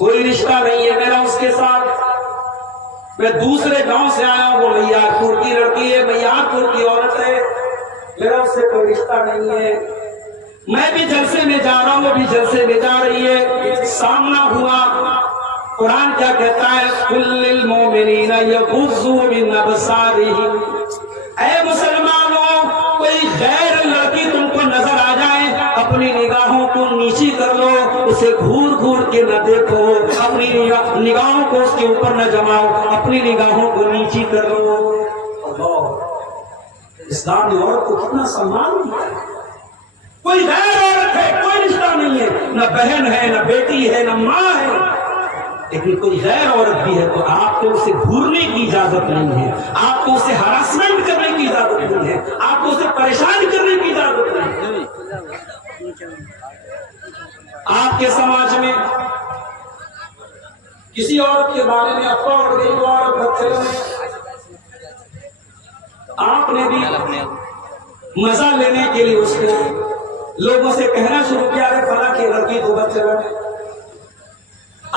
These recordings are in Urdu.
کوئی رشتہ نہیں ہے میرا اس کے ساتھ، میں دوسرے گاؤں سے آیا ہوں، وہ میار پور کی لڑکی ہے، میار پور کی عورت ہے، میرا اس سے کوئی رشتہ نہیں ہے، میں بھی جلسے میں جا رہا ہوں، وہ بھی جلسے میں جا رہی ہے، سامنا ہوا۔ قرآن کیا کہتا ہے؟ قُل لِّلْمُؤْمِنِينَ يَغُضُّوا مِنْ أَبْصَارِهِمْ، اے مسلمانوں، کوئی غیر لڑکی تم کو نظر آ جائے، اپنی نگاہوں کو نیچی کر لو، اسے گھور گھور کے نہ دیکھو، اپنی نگاہوں کو اس کے اوپر نہ جماؤ، اپنی نگاہوں کو نیچی کر لو۔ اللہ، اسلام نے عورت کو کتنا سامان دیا ہے۔ کوئی غیر عورت ہے، کوئی رشتہ نہیں ہے، نہ بہن ہے، نہ بیٹی ہے، نہ ماں ہے، لیکن کوئی غیر عورت بھی ہے تو آپ کو اسے گھورنے کی اجازت نہیں ہے، آپ کو اسے ہراسمنٹ کرنے کی اجازت نہیں ہے، آپ کو اسے پریشان کرنے کی اجازت نہیں ہے۔ آپ کے سماج میں کسی عورت کے بارے میں افواہ اڑ گئی، وہ عورت بچوں میں آپ نے بھی مزہ لینے کے لیے اس کو لوگوں سے کہنا شروع کیا ہے فلاں کی لڑکی تو بچے بنے۔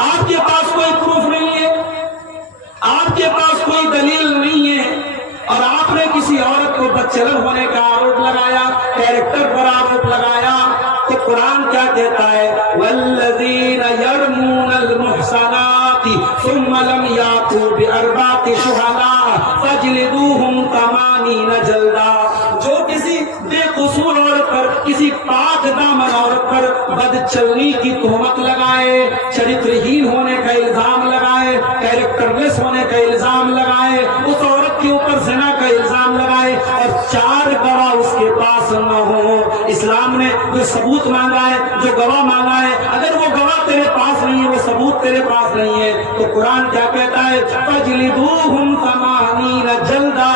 آپ کے پاس کوئی پروف نہیں ہے، آپ کے پاس کوئی دلیل نہیں ہے، اور آپ نے کسی عورت کو بدچلن ہونے کا آروپ لگایا، کیریکٹر پر آروپ لگایا، تو قرآن کیا کہتا ہے؟ وَالَّذِينَ يَرْمُونَ الْمُحْصَنَاتِ ثُمَّ لَمْ يَأْتُوا بِأَرْبَعَةِ شُهَدَاءَ فَاجْلِدُوهُمْ 80 جلدہ۔ جو کسی بے قصور عورت پر، کسی پاک دامن عورت پر بد چلنی کی تہمت لگائے، چرترہین ہونے کا الزام لگائے، کیریکٹر لیس ہونے کا الزام لگائے، اس عورت کے اوپر زنا کا الزام لگائے، اور 4 گواہ اس کے پاس نہ ہو۔ اسلام نے جو ثبوت مانگا ہے، جو گواہ مانگا ہے، اگر وہ گواہ تیرے پاس نہیں ہے، وہ ثبوت تیرے پاس نہیں ہے، تو قرآن کیا کہتا ہے؟ فَاجْلِدُوهُمْ 80 جلدہ۔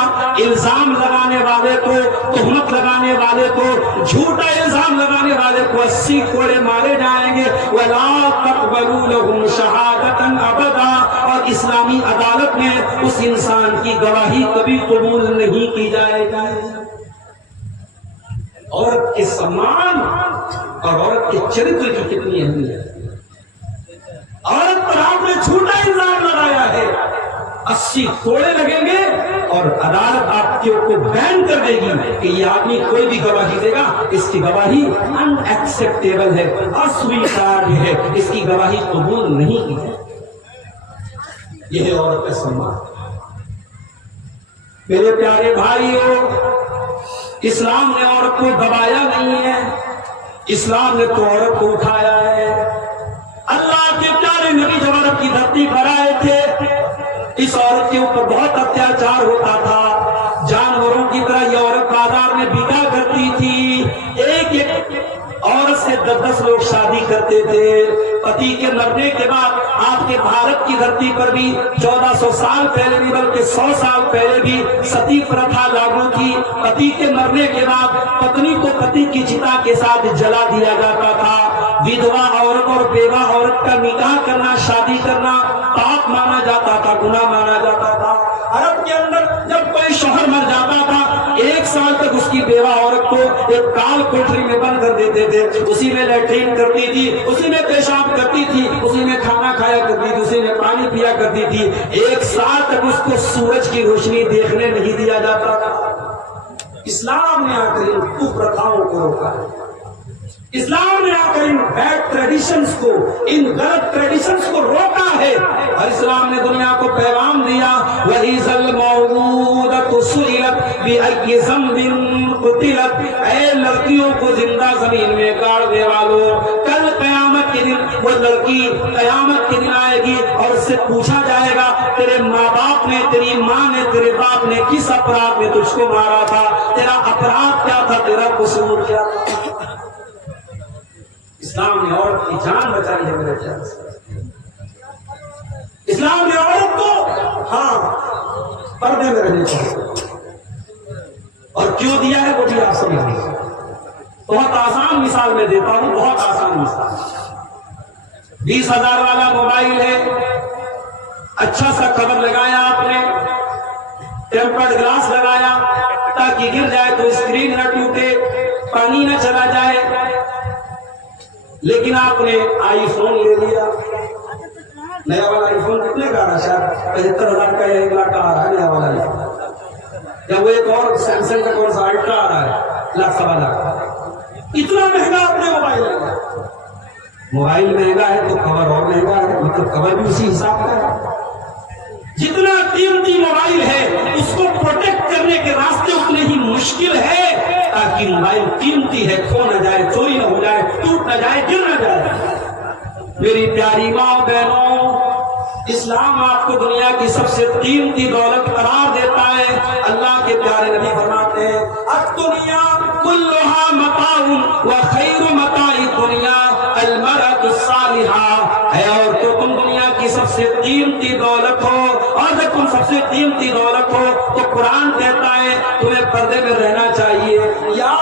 الزام لگانے والے کو، تہمت لگانے والے کو، جھوٹا الزام لگانے والے کو 80 کوڑے مارے جائیں گے۔ وَلَا تَقْبَلُوا لَهُمْ شَهَادَةً أَبَدًا، اور اسلامی عدالت میں اس انسان کی گواہی کبھی قبول نہیں کی جائے گی۔ عورت کے سمان اور عورت کے چرتر کی کتنی اہمیت ہے۔ عورت پر آپ نے جھوٹا الزام لگایا ہے، 80 کوڑے لگیں گے، اور عدالت آپ کے کو بین کر دے گی کہ یہ آدمی کوئی بھی گواہی دے گا، اس کی گواہی ان ایکسپٹیبل ہے، اسویکاریہ ہے، اس کی گواہی قبول نہیں کی ہے۔ یہ ہے عورت کا سمان۔ میرے پیارے بھائیوں، اسلام نے عورت کو دبایا نہیں ہے، اسلام نے تو عورت کو اٹھایا ہے۔ اللہ کے پیارے نبی جب عرب کی دھرتی پر آئے تھے، اس عورت کے اوپر بہت اتیاچار ہوتا تھا، جانوروں کی طرح یہ عورت بازار میں بکا کرتی تھی، ایک عورت سے 10 لوگ شادی کرتے تھے۔ پتی کے مرنے کے بعد آپ کے بھارت کی دھرتی پر بھی 1400 سال پہلے بھی، بلکہ 100 سال پہلے بھی ستی پرتھا لاگو تھی۔ پتی کے مرنے کے بعد پتنی کو پتی کی چتا کے ساتھ جلا دیا جاتا تھا۔ ودھوا عورت اور بیوہ عورت کا نکاح کرنا، شادی کرنا پاپ مانا جاتا تھا، گناہ مانا جاتا تھا۔ عرب کے اندر جب کوئی شوہر مر جاتا تھا، 1 سال تک اس کی بیوہ عورت کو ایک کال کوٹری میں بند کر دیتے تھے، اسی میں لیٹرین کرتی تھی، اسی میں پیشاب کرتی تھی، اسی میں کھانا کھایا کرتی تھی، اسی میں پانی پیا کرتی تھی۔ 1 سال تک اس کو سورج کی روشنی دیکھنے نہیں دیا جاتا تھا۔ اسلام نے آ کر ان کپرتھاؤں کو روکا ہے، اسلام نے آ کر ان بیڈ ٹریڈیشنز کو، ان غلط ٹریڈیشنز کو روکا ہے، اور اسلام نے دنیا کو پیغام دیا وَإِذَا الْمَوْءُودَةُ سُئِلَتْ بِأَيِّ ذَنبٍ قُتِلَتْ، اے لڑکیوں کو زندہ زمین میں گاڑنے والوں، کل قیامت کے دن وہ لڑکی قیامت کے دن آئے گی اور اس سے پوچھا جائے گا تیرے ماں باپ نے، تیری ماں نے، تیرے باپ نے کس اپرادھ میں تجھ کو مارا تھا، تیرا اپرادھ کیا تھا، تیرا قصور کیا تھا۔ اسلام نے عورت کی جان بچائی ہے میرے خیال سے۔ اسلام نے عورت کو پردے میں رہنے کو، اور کیوں دیا ہے وہ بھی آپ سمجھیں۔ بہت آسان مثال میں دیتا ہوں، بہت آسان مثال۔ 20,000 والا موبائل ہے، اچھا سا کور لگایا آپ نے، ٹیمپرڈ گلاس لگایا تاکہ گر جائے تو اسکرین نہ ٹوٹے، پانی نہ چلا جائے، لیکن آپ نے آئی فون لے لیا، نیا والا آئی فون کتنے کا آ رہا ہے؟ شاید 75,000 کا یا 1 لاکھ کا آ رہا ہے نیا والا آئی فون، یا وہ ایک اور سیمسنگ کا کون سا الٹرا آ رہا ہے 1 سوا لاکھ۔ اتنا مہنگا اپنے موبائل ہے۔ موبائل مہنگا ہے تو کور اور مہنگا ہے، مطلب کور بھی اسی حساب کا ہے۔ جتنا قیمتی موبائل ہے اس کو پروٹیکٹ کرنے کے راستے اتنے ہی مشکل ہے، تاکہ موبائل قیمتی ہے، کھو نہ جائے، چوری نہ ہو جائے، ٹوٹ نہ جائے، گر نہ جائے۔ میری پیاری ماں بہنوں، اسلام آپ کو دنیا کی سب سے قیمتی دولت قرار دیتا ہے۔ اللہ کے پیارے نبی فرماتے ہیں الدنیا کلھا متاع وخیر متاع الدنیا المرأة الصالحہ۔ اے عورتوں، تم دنیا کی سب سے قیمتی دولت ہو، اور جب تم سب سے قیمتی دولت ہو تو قرآن کہتا ہے تمہیں پردے میں رہنا چاہیے۔ یا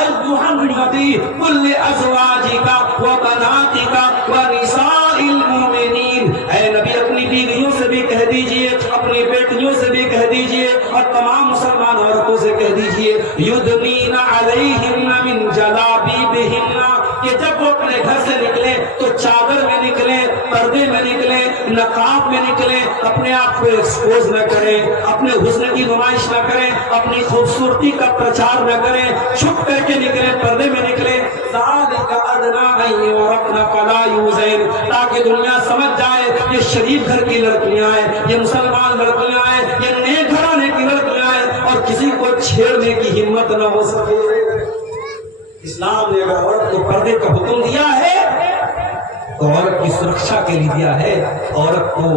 ایھا النبی قل لازواجک وبناتک ونساء المؤمنین، اے نبی اپنی بیویوں سے بھی کہہ دیجئے، اپنی بیٹیوں سے بھی کہہ دیجئے، اور تمام مسلمان عورتوں سے کہہ دیجئے یدنین علیہن من جلابیبہن، کہ جب وہ اپنے گھر سے نکلے تو چادر میں نکلے، پردے میں نکلے، نقاب میں نکلے، اپنے آپ کو ایکسپوز نہ کریں، اپنے حسن کی نمائش نہ کریں، اپنی خوبصورتی کا پرچار نہ کریں، چھپ کر کے نکلے، پردے میں نکلے۔ ذالک ادنیٰ ان یعرفن فلا یؤذین، تاکہ دنیا سمجھ جائے یہ شریف گھر کی لڑکیاں ہیں، یہ مسلمان لڑکیاں ہیں، یہ نیک گھرانے کی لڑکیاں ہیں، اور کسی کو چھیڑنے کی ہمت نہ ہو سکے۔ اسلام نے اگر عورت کو پردے کا حکم دیا ہے تو عورت کی سرکشا کے لیے دیا ہے، عورت کو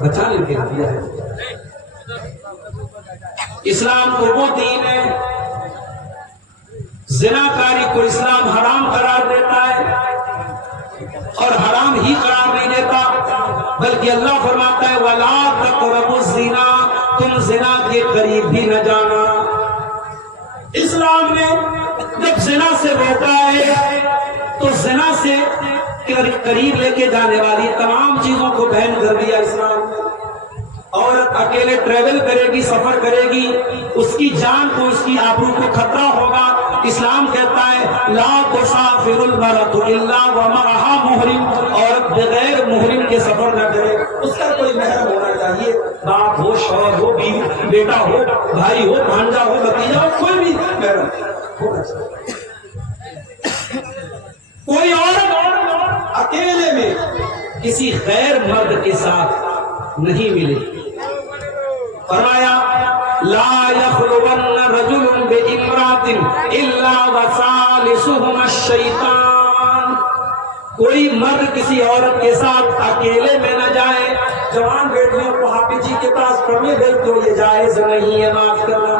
بچانے کے لیے دیا ہے۔ اسلام کو وہ دین ہے، زناکاری کو اسلام حرام قرار دیتا ہے، اور حرام ہی قرار نہیں دیتا بلکہ اللہ فرماتا ہے وَلَا تَقْرَبُوا الزِّنَا، تم زنا کے قریب بھی نہ جانا۔ اسلام نے جب زنا سے روکا ہے تو زنا سے قریب لے کے جانے والی تمام چیزوں کو بین کر دیا اسلام نے۔ عورت اکیلے ٹریول کرے گی، سفر کرے گی، اس کی جان کو، اس کی آبرو کو خطرہ ہوگا۔ اسلام کہتا ہے لا تسافر المرأة الا ومعها محرم، عورت بغیر محرم کے سفر نہ کرے، اس کا کوئی محرم ہونا چاہیے، باپ ہو، شوہر ہو، بیوی، بیٹا ہو، بھائی ہو، بھانجا ہو، بھتیجا ہو، کوئی بھی محرم ہونا چاہیے۔ کوئی عورت اکیلے میں کسی غیر مرد کے ساتھ نہیں ملے۔ فرمایا لا يخلون رجل بامرأة الا وثالثهما الشیطان، کوئی مرد کسی عورت کے ساتھ اکیلے میں نہ جائے۔ جوان بیٹیوں کو حافظ جی کے پاس پڑھنے بھیج تو یہ جائز نہیں ہے، معاف کرنا۔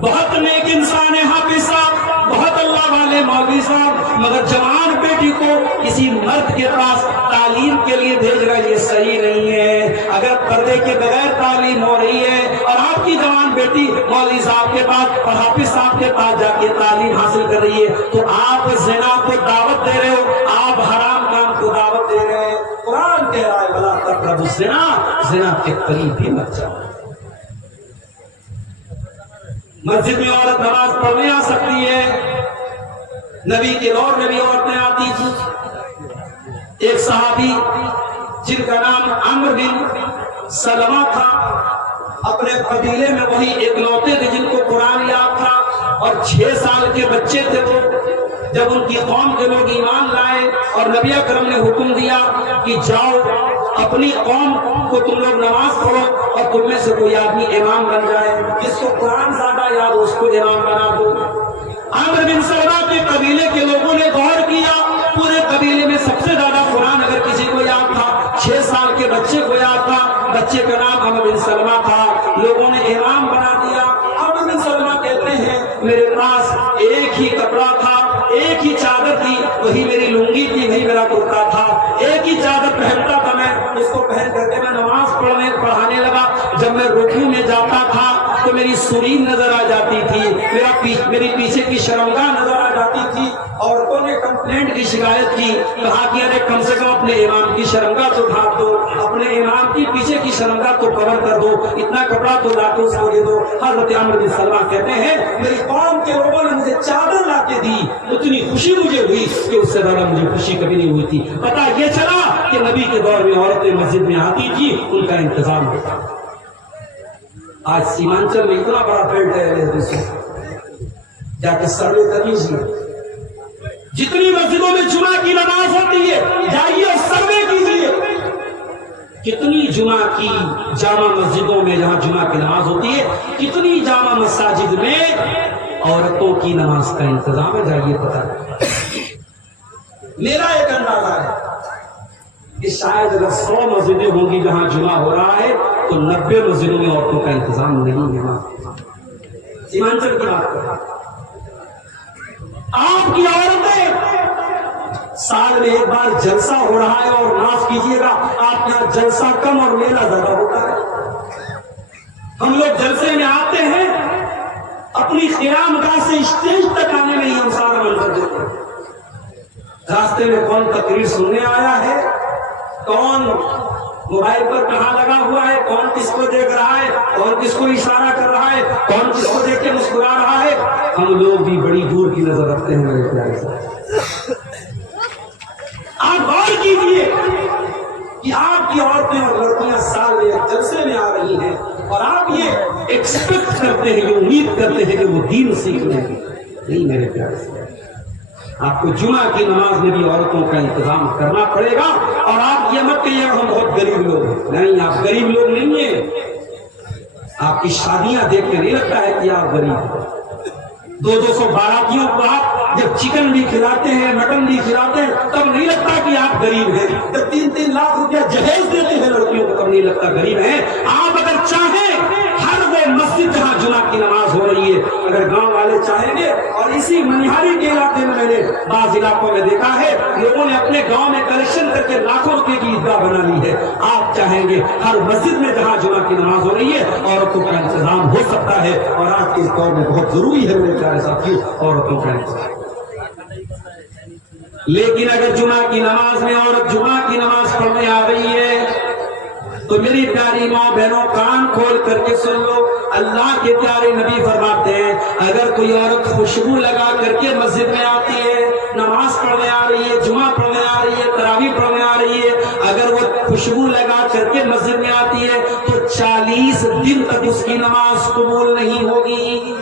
بہت نیک انسان ہے حافظ صاحب، بہت اللہ والے مولوی صاحب، مگر جوان بیٹی کو کسی مرد کے پاس تعلیم کے لیے بھیجنا یہ صحیح نہیں ہے۔ اگر پردے کے بغیر تعلیم ہو رہی ہے اور آپ کی جوان بیٹی مولوی صاحب کے پاس اور حافظ صاحب کے پاس جا کے تعلیم حاصل کر رہی ہے تو آپ زنا کو دعوت دے رہے ہو، آپ حرام کام کو دعوت دے رہے ہیں۔ قرآن کہہ رہا ہے وَلَا تَقْرَبُوا الزِّنَا، زنا کے قریب بھی مت جاؤ۔ مسجد میں عورت نماز پڑھنے آ سکتی ہے، نبی کے دور میں بھی عورتیں آتی تھی۔ ایک صحابی جن کا نام عمرو بن سلمہ تھا، اپنے قبیلے میں وہی ایک لوتے تھے جن کو قرآن یاد تھا، اور 6 سال کے بچے تھے وہ۔ جب ان کی قوم کے لوگ ایمان لائے اور نبی اکرم نے حکم دیا کہ جاؤ اپنی قوم کو تم لوگ نماز پڑھو اور تم میں سے کوئی آدمی امام بن جائے، جس کو قرآن زیادہ یاد ہو اس کو امام بنا دو۔ عمرو بن سلمہ کے قبیلے کے لوگوں نے غور کیا، پورے قبیلے میں سب سے زیادہ قرآن اگر کسی کو یاد تھا 6 سال کے بچے کو یاد تھا، بچے کا نام عمرو بن سلمہ تھا، لوگوں نے امام بنا دیا۔ عمرو بن سلمہ کہتے ہیں میرے پاس ایک ہی کپڑا تھا، ایک ہی چادر تھی، وہی میری لنگی تھی، وہی میرا کرتا تھا، ایک ہی چادر پہنتا تھا، میں اس کو پہن کر کے میں نماز پڑھانے لگا۔ جب میں رکوع میں جاتا تھا تو میری میری سرین نظر آ جاتی تھی، میری پیچھے کی شرمگاہ نظر آ جاتی تھی. عورتوں نے کمپلینٹ کی، شکایت کی، کہا کہ ارے کم سے کم اپنے امام کی شرمگاہ تو ڈھانپ دو، اپنے امام کی پیچھے کی شرمگاہ تو کور کر دو، اتنا کپڑا تو لا کے اس کو دے دو. حضرت عمرو بن سلمہ کہتے ہیں میری قوم کے لوگوں نے مجھے چادر لا کے دی، اتنی خوشی مجھے ہوئی کہ اس سے زیادہ مجھے خوشی کبھی نہیں ہوئی تھی. پتہ یہ چلا کہ نبی کے دور میں عورتیں مسجد میں آتی تھی، ان کا انتظام ہوتا. آج سیمانچل میں اتنا بڑا فیلڈ ہے، جا کے سروے کر لیجیے، جتنی مسجدوں میں جمعہ کی نماز ہوتی ہے جائیے اور سروے کیجیے، کتنی جمعہ کی جامع مسجدوں میں جہاں جمعہ کی نماز ہوتی ہے، کتنی جامع مساجد میں عورتوں کی نماز کا انتظام ہے، جائیے پتہ. میرا ایک اندازہ ہے کہ شاید اگر 100 مسجدیں ہوں گی جہاں جمعہ ہو رہا ہے تو 90 مسجدوں میں عورتوں کا انتظام نہیں ہے. سیمانچل کی بات کریں، آپ کی عورتیں سال میں ایک بار جلسہ ہو رہا ہے، اور معاف کیجیے گا آپ یہاں جلسہ کم اور میلہ زیادہ ہوتا ہے. ہم لوگ جلسے میں آتے ہیں، اپنی قیام گاہ سے اسٹیج تک آنے میں ہی ہم سارا منظر دیتے ہیں. راستے میں کون تقریر سننے آیا ہے، کون موبائل پر کہاں لگا ہوا ہے، کون کس کو دیکھ رہا ہے، کون کس کو اشارہ کر رہا ہے، کون کس کو دیکھ کے مسکرا رہا ہے، ہم لوگ بھی بڑی دور کی نظر رکھتے ہیں. میرے پیارے سے آپ غور کیجیے کہ آپ کی عورتیں اور لڑکیاں سال میں ایک جلسے میں آ رہی ہیں، اور آپ یہ ایکسپیکٹ کرتے ہیں، یہ امید کرتے ہیں کہ وہ دین سیکھ لیں گے. نہیں میرے پیارے سے، آپ کو جمعہ کی نماز میں بھی عورتوں کا انتظام کرنا پڑے گا. اور آپ یہ مت کہیے ہم بہت غریب لوگ ہیں، نہیں آپ غریب لوگ نہیں ہیں. آپ کی شادیاں دیکھ کے نہیں لگتا ہے کہ آپ غریب ہیں. 200 باراتیوں کو آپ جب چکن بھی کھلاتے ہیں، مٹن بھی کھلاتے ہیں، تب نہیں لگتا کہ آپ غریب ہیں. جب 3-3 لاکھ روپیہ جہیز دیتے ہیں لڑکیوں کو، تب نہیں لگتا غریب ہیں. آپ اگر چاہیں ہر وہ مسجد جہاں جمعہ کی نماز ہو رہی ہے، اگر گاؤں والے چاہیں گے، اور اسی منہاری کے علاقے میں میں نے بعض علاقوں میں دیکھا ہے لوگوں نے اپنے گاؤں میں کلیکشن کر کے لاکھوں روپے کی عیدگاہ بنا لی ہے. آپ چاہیں گے ہر مسجد میں جہاں جمعہ کی نماز ہو رہی ہے عورتوں کا انتظام ہو سکتا ہے. اور آج کے اس دور میں بہت ضروری ہے میرے پیارے ساتھیوں عورتوں کا انتظام. لیکن اگر جمعہ کی نماز میں عورت جمعہ کی نماز پڑھنے آ رہی ہے تو میری پیاری ماں بہنوں کان کھول کر کے سن لو، اللہ کے پیارے نبی فرماتے ہیں اگر کوئی عورت خوشبو لگا کر کے مسجد میں آتی ہے، نماز پڑھنے آ رہی ہے، جمعہ پڑھنے آ رہی ہے، تراویح پڑھنے آ رہی ہے، اگر وہ خوشبو لگا کر کے مسجد میں آتی ہے تو 40 دن تک اس کی نماز قبول نہیں ہوگی.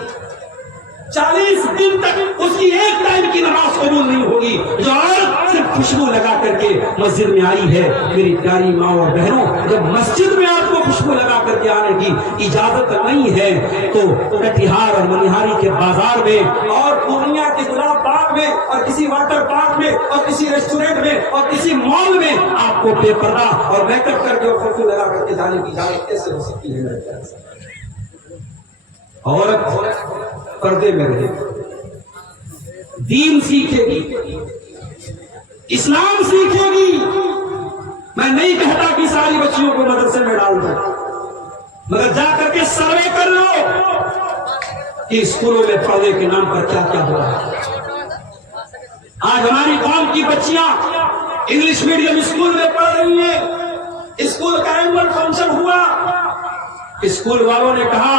40 دن تک اس کی ایک ٹائم کی نماز قبول نہیں ہوگی. جو عورت صرف خوشبو لگا کر کے مسجد میں آئی ہے، میری پیاری ماں اور بہنوں، جب مسجد میں آپ کو خوشبو لگا کر کے آنے کی اجازت نہیں ہے تو کٹیہار اور منہاری کے بازار میں اور پورنیہ کے گلاب باغ میں اور کسی واٹر پارک میں اور کسی ریسٹورینٹ میں اور کسی مال میں آپ کو بے پردہ اور میک اپ کر کے اور خوشبو لگا کر کے جانے کی اجازت کیسے ہو سکتی ہے؟ عورت پردے میں رہے، دین سیکھے گی، اسلام سیکھے گی. میں نہیں کہتا کہ ساری بچیوں کو مدرسے میں ڈال دیں، مگر جا کر کے سروے کر لو کہ اسکولوں میں پڑھنے کے نام پر کیا کیا ہو رہا ہے. آج ہماری قوم کی بچیاں انگلش میڈیم اسکول میں پڑھ رہی ہیں. اسکول کا اینول فنکشن ہوا، اسکول والوں نے کہا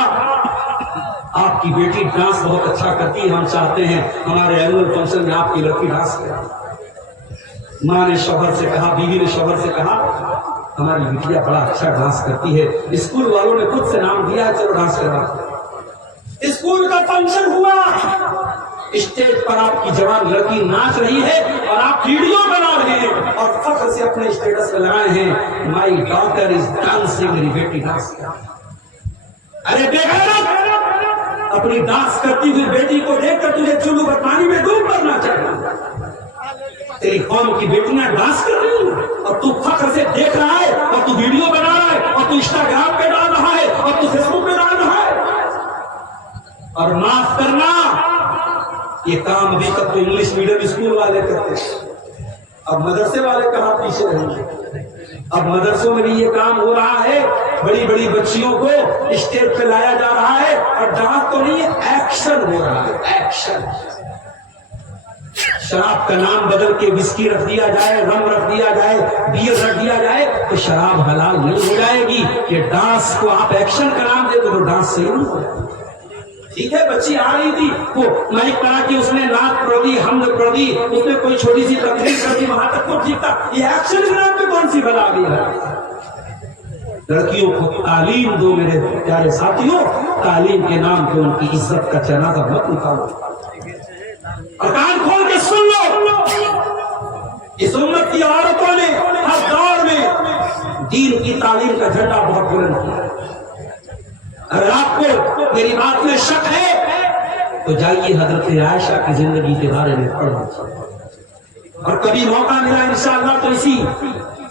آپ کی بیٹی ڈانس بہت اچھا کرتی ہے، ہم چاہتے ہیں ہمارے اینول فنکشن میں آپ کی لڑکی ڈانس کرے. ماں نے شوہر سے کہا، بیوی نے شوہر سے کہا ہماری بیٹیا بڑا اچھا ڈانس کرتی ہے، اسکول والوں نے خود سے نام دیا ہے، چلو ڈانس کروا. اسکول کا فنکشن ہوا، اسٹیج پر آپ کی جوان لڑکی ناچ رہی ہے اور آپ ویڈیو بنا رہے ہیں اور فخر سے اپنے اسٹیٹس پہ لگائے ہیں مائی ڈاٹر از ڈانسنگ، میری بیٹی ڈانس کر. ارے بے غیرت، اپنی ڈانس کرتی ہوئی بیٹی کو دیکھ کر تجھے چلو پانی میں ڈوب مرنا چاہیے. تیری قوم کی بیٹیاں ڈانس کر رہی ہیں اور تو فخر سے دیکھ رہا ہے اور تو ویڈیو بنا رہا ہے اور تو انسٹاگرام پہ ڈال رہا ہے اور تو فیس بک پہ ڈال رہا ہے. اور معاف کرنا، یہ کام ابھی تک تو انگلش میڈیم اسکول والے کرتے ہیں، اب مدرسے والے کہاں پیچھے رہیں گے. اب مدرسوں میں بھی یہ کام ہو رہا ہے، بڑی بڑی بچیوں کو اسٹیج پہ لایا جا رہا ہے اور ڈانس تو نہیں، ایکشن ہو رہا ہے، ایکشن۔ شراب کا نام بدل کے وسکی رکھ دیا جائے، رم رکھ دیا جائے، بیئر رکھ دیا جائے تو شراب حلال نہیں ہو جائے گی۔ کہ ڈانس کو آپ ایکشن کا نام دے تو ڈانس صحیح نہیں ہو جائے گا۔ ٹھیک ہے، بچی آ رہی تھی، وہ مائک پڑا کہ اس نے نعت پڑھ دی، حمد پڑھ دی، اس نے کوئی چھوٹی سی تقریر کر دی، وہاں تک تو ٹھیک تھا۔ یہ ایکشن کے نام پہ کون سی بلا گئی ہے؟ لڑکیوں کو تعلیم دو میرے پیارے ساتھیوں، تعلیم کے نام پہ ان کی عزت کا جنازہ مت نکالو۔ اور کان کھول کے سن لو، اس امت کی عورتوں نے ہر دور میں دین کی تعلیم کا جھنڈا بہت بلند کیا۔ اگر آپ کو میری بات میں شک ہے تو جائیے حضرت عائشہ کی زندگی کے بارے میں پڑھ لیجیے، اور کبھی موقع ملا انشاءاللہ تو اسی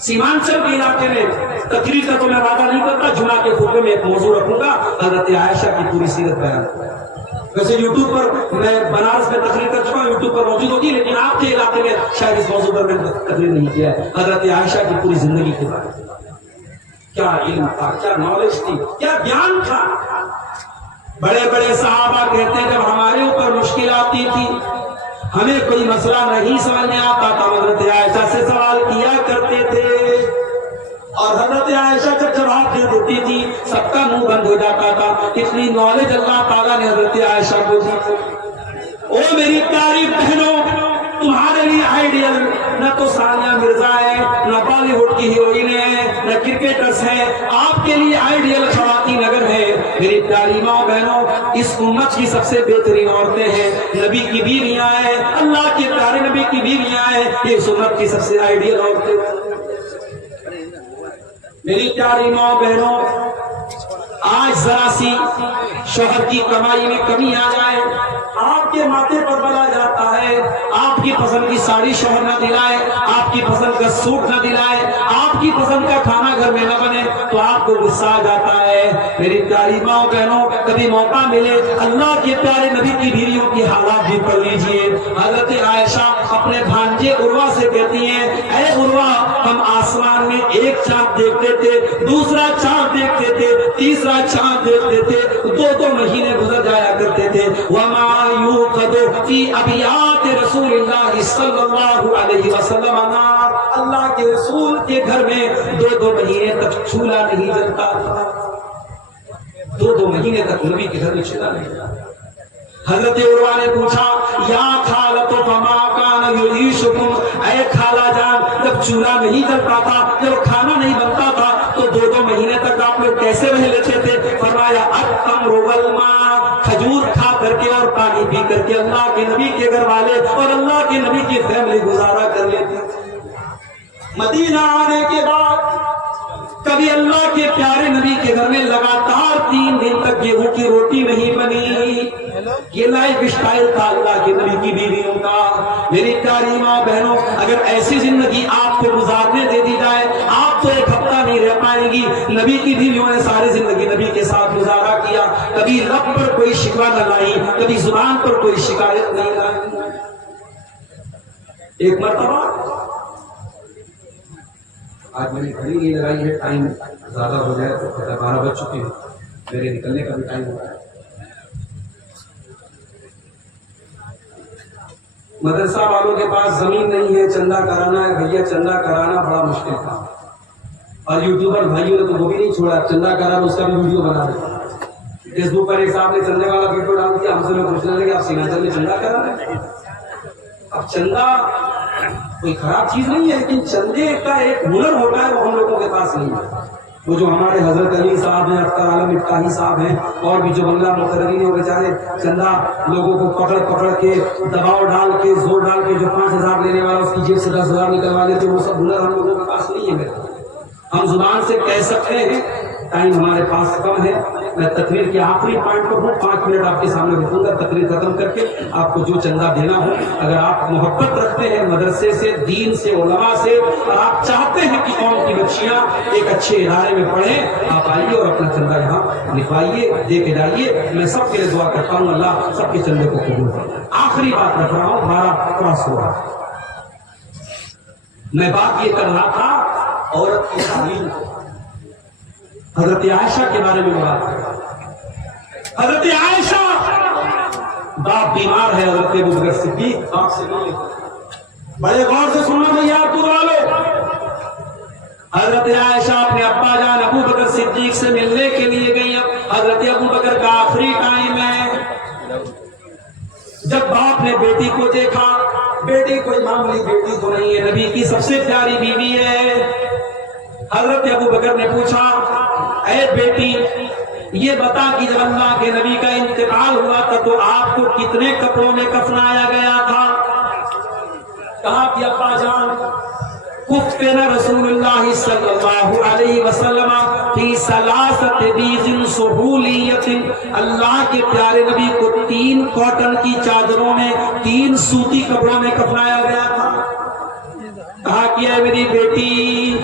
سیمانچل کے علاقے میں تقریر کا تو میں وعدہ نہیں کرتا، جمعہ کے خطبے میں ایک موضوع رکھوں گا، حضرت عائشہ کی پوری سیرت بیان۔ ویسے یوٹیوب پر میں بنارس میں تقریر کر چکا ہوں، یوٹیوب پر موجود ہوگی، لیکن آپ کے علاقے میں شاید اس موضوع پر میں تقریر نہیں کیا ہے۔ حضرت عائشہ کی پوری زندگی کے بارے میں کیا علم تھا، کیا نالج تھی، کیا گیان تھا۔ بڑے بڑے صحابہ کہتے ہیں جب ہمارے اوپر مشکل آتی تھی، ہمیں کوئی مسئلہ نہیں سمجھ میں آتا تھا، حضرت عائشہ سے سوال کیا کرتے تھے، اور حضرت عائشہ جب جواب دے دیتی تھی سب کا منہ بند ہو جاتا تھا۔ اتنی نالج اللہ تعالیٰ نے حضرت عائشہ کو دی۔ او میری پیاری بہنوں، تمہارے لیے آئیڈیل نہ تو ثانیہ مرزا ہے، نہ بالی ووڈ کی ہیروئن ہے، نہ کرکٹرز ہیں، آپ کے لیے آئیڈیل خواتین اگر ہے میری پیاری ماں بہنوں، اس امت کی سب سے بہترین عورتیں ہیں، نبی کی بیویاں ہیں، اللہ کے پیارے نبی کی بیویاں ہیں، یہ اس امت کی سب سے آئیڈیل عورتیں ہیں۔ میری پیاری ماں بہنوں، آج ذرا سی شوہر کی کمائی میں کمی آ جائے، آپ کے ماتھے پر بلا جاتا ہے، آپ کی پسند کی ساڑی شوہر نہ دلائے، آپ کی پسند کا سوٹ نہ دلائے، آپ کی پسند کا کھانا گھر میں نہ بنے تو آپ کو غصہ آ جاتا ہے۔ میری پیاری ماں بہنوں، کبھی موقع ملے اللہ کے پیارے نبی کی بیویوں کی حالات بھی پڑھ لیجئے۔ حضرت عائشہ اپنے بھانجے عروہ سے کہتی ہیں، اے عروہ، ہم آسمان میں ایک چاند دیکھتے تھے، دوسرا چاند دیکھتے تھے، تیسرا چاند دیکھتے تھے، دو مہینے گزر جایا کرتے تھے۔ وما یوقد فی ابیات رسول اللہ صلی اللہ علیہ وسلم نار، اللہ کے رسول کے گھر میں دو مہینے تک چولہا نہیں جلتا تھا، دو مہینے تک نبی کے گھر میں چولہا نہیں جلتا۔ حضرت عروہ نے پوچھا، یا خالۃ فما کان یعیشکم، اے خالہ جان، جب چولہا نہیں جلتا تھا، جب کھانا نہیں بنتا تھا تو دو مہینے تک آپ لوگ کیسے رہ لیتے تھے؟ فرمایا التمر والماء، کھجور کھا کر کے اور پانی پی کر کے اللہ کے نبی کے گھر والے اور اللہ کے نبی کی فیملی گزارا کر لیتے تھے۔ مدینہ آنے کے بعد کبھی اللہ کے پیارے نبی کے گھر میں لگاتار 3 دن تک گیہوں کی روٹی نہیں بنی۔ یہ لائف اسٹائل تھا اللہ کے نبی کی بیویوں کا۔ میری پیاری ماں بہنوں، اگر ایسی زندگی آپ کو گزارنے دے دی جائے، آپ تو ایک ہفتہ نہیں رہ پائیں گی۔ نبی کی بیویوں نے ساری زندگی نبی کے ساتھ گزارا کیا، کبھی لب پر کوئی شکوہ نہ لائی، کبھی زبان پر کوئی شکایت نہیں لائی۔ ایک مرتبہ، آج میں نے گھڑی نہیں لگائی ہے، ٹائم زیادہ ہو جائے تو 12 بج چکے ہیں، میرے نکلنے کا بھی ٹائم ہو رہا ہے۔ مدرسہ والوں کے پاس زمین نہیں ہے، چندہ کرانا ہے، بھیا چندہ کرانا بڑا مشکل تھا، اور یوٹیوبر بھائیوں نے تو وہ بھی نہیں چھوڑا، چندہ کرا اس کا بھی ویڈیو بنا دیا۔ فیس بک پر ایک صاحب نے چندے والا ویڈیو ڈال دیا، ہم سے لوگ پوچھنے لگے آپ سیمانچل میں چندہ کرا رہے ہیں۔ اب چندہ کوئی خراب چیز نہیں ہے، لیکن چندے کا ایک ہنر ہوتا ہے، وہ ہم لوگوں کے پاس نہیں ہے۔ وہ جو ہمارے حضرت علی صاحب ہیں، اختر عالم افتاحی صاحب ہیں، اور بھی جو بنگلہ مقررین ہیں، وہ بیچارے چندہ لوگوں کو پکڑ کے دباؤ ڈال کے زور ڈال کے جو 5000 لینے والا اس کی جیب سے 10,000 نکلوا لیتے، وہ سب ہنر ہم لوگوں کے پاس نہیں ہے۔ میرے ہم زبان سے کہہ سکتے ہیں، ٹائم ہمارے پاس کم ہے، میں تقریر کے آخری پوائنٹ پر ہوں، 5 منٹ آپ کے سامنے رکھوں گا تقریر ختم کر کے۔ آپ کو جو چندہ دینا ہو، اگر آپ محبت رکھتے ہیں مدرسے سے، دین سے، علماء سے، اور آپ چاہتے ہیں کہ قوم کی بچیاں ایک اچھے ادارے میں پڑھیں، آپ آئیے اور اپنا چندہ یہاں لکھوائیے، دے کے جائیے۔ میں سب کے لیے دعا کرتا ہوں، اللہ سب کے چندے کو قبول کرے۔ آخری بات رکھ رہا ہوں، 12 کراس ہو رہا ہے۔ میں بات یہ کر رہا تھا عورت عورت کی تعلیم کو۔ حضرت عائشہ کے بارے میں بات ہے۔ حضرت عائشہ باپ بیمار ہے، حضرت ابوبکر صدیق باپ سے ملے، بڑے غور سے سننا بھائی آپ کو والو۔ حضرت عائشہ اپنے ابا جان ابوبکر صدیق سے ملنے کے لیے گئی۔ حضرت ابوبکر کا آخری ٹائم ہے۔ جب باپ نے بیٹی کو دیکھا، بیٹی کوئی معمولی بیٹی تو نہیں ہے، نبی کی سب سے پیاری بیوی ہے۔ حضرت ابوبکر نے پوچھا، اے بیٹی یہ بتا کہ جب اللہ کے نبی کا انتقال ہوا تھا تو آپ کو کتنے کپڑوں میں کفنایا گیا تھا؟ کہا کہ ابا جان کفنا رسول اللہ صلی اللہ علیہ وسلم فی ثلاثۃ بیض سہولیۃ، اللہ کے پیارے نبی کو 3 کاٹن کی چادروں میں 3 سوتی کپڑوں میں کفنایا گیا تھا۔ کہا کہ اے میری بیٹی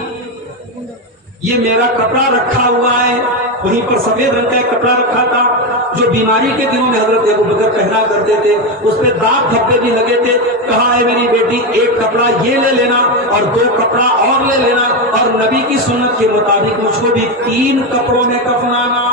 یہ میرا کپڑا رکھا ہوا ہے، وہیں پر سفید رنگ کا ایک کپڑا رکھا تھا جو بیماری کے دنوں میں حضرت ابوبکر پہنا کرتے تھے، اس پہ داغ دھبے بھی لگے تھے۔ کہا ہے میری بیٹی ایک کپڑا یہ لے لینا اور 2 کپڑا اور لے لینا، اور نبی کی سنت کے مطابق مجھ کو بھی 3 کپڑوں میں کفنانا۔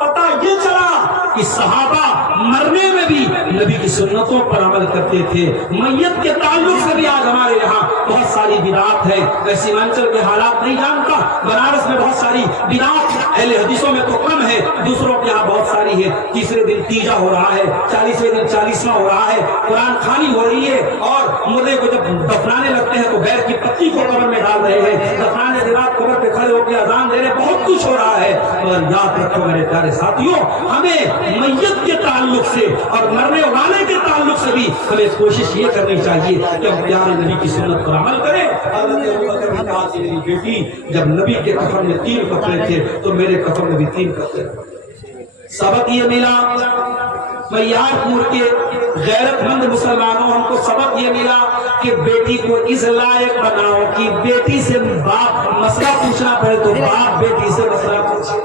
پتہ یہ چلا کہ صحابہ مرنے میں بھی نبی کی سنتوں پر عمل کرتے تھے۔ میت کے تعلق سے بھی آج ہمارے یہاں بہت ساری بدعات ہے، میں سیمانچل کے حالات نہیں جانتا، بنارس میں بہت ساری بدعات اہل حدیثوں میں تو کم ہے، دوسروں کے یہاں بہت ساری ہے۔ تیسرے دن تیجا ہو رہا ہے، 40ویں دن 40واں ہو رہا ہے، قرآن خوانی ہو رہی ہے، اور مردے کو جب دفنانے لگتے ہیں تو غیر کی پتی کو قبر میں ڈال رہے ہیں، دفنانے کے بعد قبر پہ کھڑے ہو کے اذان دے رہے، بہت کچھ ہو رہا ہے۔ مگر یاد رکھو میرے پیارے ساتھیوں، ہمیں میت کے تعلق سے اور مرنے والے کے تعلق سے بھی ہمیں کوشش یہ کرنی چاہیے کہ ہم پیارے نبی کی سنت پر عمل کریں۔ حضرت ابوبکر نے کہا کہ میری بیٹی جب نبی کے کفن میں 3 کپڑے تھے تو میرے کفن میں بھی 3 کپڑے۔ سبق یہ ملا، میارپور کے غیرت مند مسلمانوں، ہم کو سبق یہ ملا کہ بیٹی کو اس لائق بناؤ کہ بیٹی سے باپ مسئلہ پوچھنا پڑے تو باپ بیٹی سے مسئلہ پوچھے۔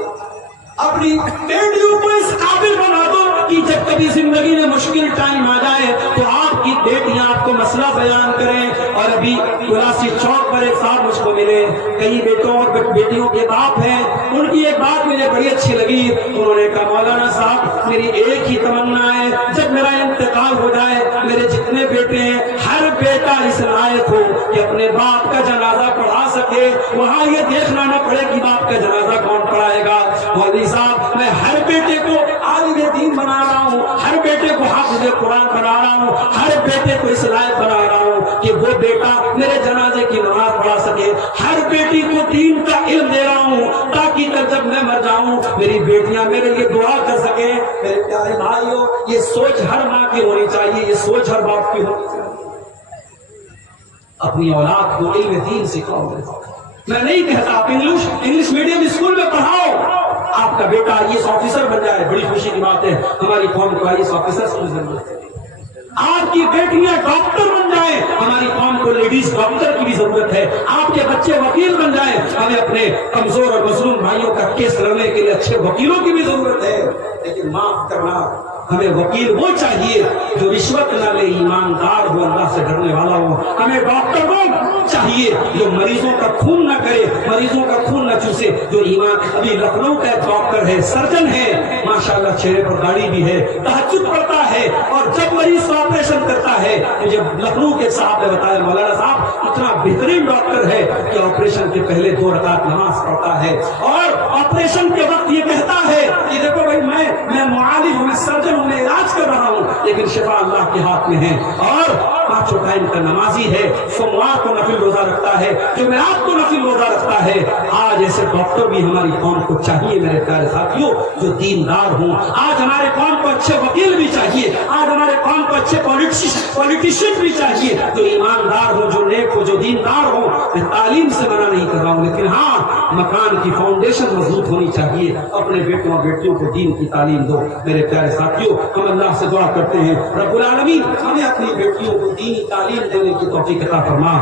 اپنی بیٹیوں کو اس قابل بنا دو کہ جب کبھی زندگی میں مشکل ٹائم آ جائے تو آپ کی بیٹیاں آپ کو مسئلہ بیان کریں۔ اور ابھی کلاسی چوک پر ایک صاحب مجھ کو ملے، کئی بیٹوں اور بیٹیوں کے باپ ہیں، ان کی ایک بات مجھے بڑی اچھی لگی۔ انہوں نے کہا مولانا صاحب میری ایک ہی تمنا ہے، جب میرا انتقال ہو جائے میرے جتنے بیٹے ہیں ہر بیٹا اس لائق ہو کہ اپنے باپ کا جنازہ پڑھا سکے، وہاں یہ دیکھنا نہ پڑے کہ باپ کا جنازہ کون پڑھائے گا۔ مولوی صاحب میں ہر بیٹے کو عالم دین بنا رہا ہوں، ہر بیٹے کو حافظ قرآن بنا رہا ہوں، ہر بیٹے کو اس لائق بنا رہا ہوں کہ وہ بیٹا میرے جنازے کی نماز پڑھا سکے، ہر بیٹی کو دین کا علم دے رہا ہوں تاکہ جب میں مر جاؤں میری بیٹیاں میرے لیے دعا کر سکیں۔ میرے پیارے بھائیوں، یہ سوچ ہر ماں کی ہونی چاہیے، یہ سوچ ہر باپ کی ہونی چاہیے۔ اپنی اولاد کو علم دین سکھاؤ۔ میں نہیں کہتا آپ انگلش میڈیم اسکول میں پڑھاؤ، آپ کا بیٹا IAS آفیسر بن جائے، بڑی خوشی کی بات ہے، ہماری قوم کو IAS آفیسر کی ضرورت ہے۔ آپ کی بیٹیاں ڈاکٹر بن جائیں، ہماری قوم کو لیڈیز ڈاکٹر کی بھی ضرورت ہے۔ آپ کے بچے وکیل بن جائیں، ہمیں اپنے کمزور اور مظلوم بھائیوں کا کیس لڑنے کے لیے اچھے وکیلوں کی بھی ضرورت ہے۔ لیکن معاف کرنا، ہمیں وکیل وہ چاہیے جو رشوت نہ لے، ایماندار ہو، اللہ سے ڈرنے والا ہو۔ ہمیں ڈاکٹر وہ چاہیے جو مریضوں کا خون نہ کرے، مریضوں کا خون نہ چوسے، جو ایمان۔ ابھی لکھنؤ کا ایک ڈاکٹر ہے، سرجن ہے، ماشاءاللہ چہرے پر داڑھی بھی ہے، تہجد پڑھتا ہے، اور جب مریض کا آپریشن کرتا ہے، مجھے لکھنؤ کے صاحب نے بتایا مولانا صاحب اتنا بہترین ڈاکٹر ہے کہ آپریشن کے پہلے 2 رکعت نماز پڑھتا ہے، اور آپریشن کے وقت یہ کہتا ہے کہ دیکھو بھائی میں معالج ہوں، میں سرجن ہوں، میں علاج کر رہا ہوں، لیکن شفا اللہ کے ہاتھ میں ہے۔ اور 5 ٹائم کا نمازی ہے، سوموار کو نفل روزہ رکھتا ہے، جمعرات کو نفل روزہ رکھتا ہے۔ آج ایسے ڈاکٹر بھی ہماری قوم کو چاہیے میرے پیارے ساتھیوں جو دیندار ہوں۔ آج ہمارے قوم کو اچھے وکیل بھی چاہیے، آج ہمارے قوم کو اچھے پولیٹیشین بھی چاہیے جو ایماندار ہوں، جو نیک ہو، جو دیندار ہو۔ میں تعلیم سے منع نہیں کر رہا ہوں، لیکن ہاں مکان کی فاؤنڈیشن مضبوط ہونی چاہیے۔ اپنے بیٹوں اور بیٹیوں کو دین کی تعلیم دو۔ میرے پیارے ساتھیوں، ہم اللہ سے دعا کرتے ہیں رب العالمین ہمیں اپنی بیٹیوں کو دینی تعلیم دینے کی توفیق عطا فرما۔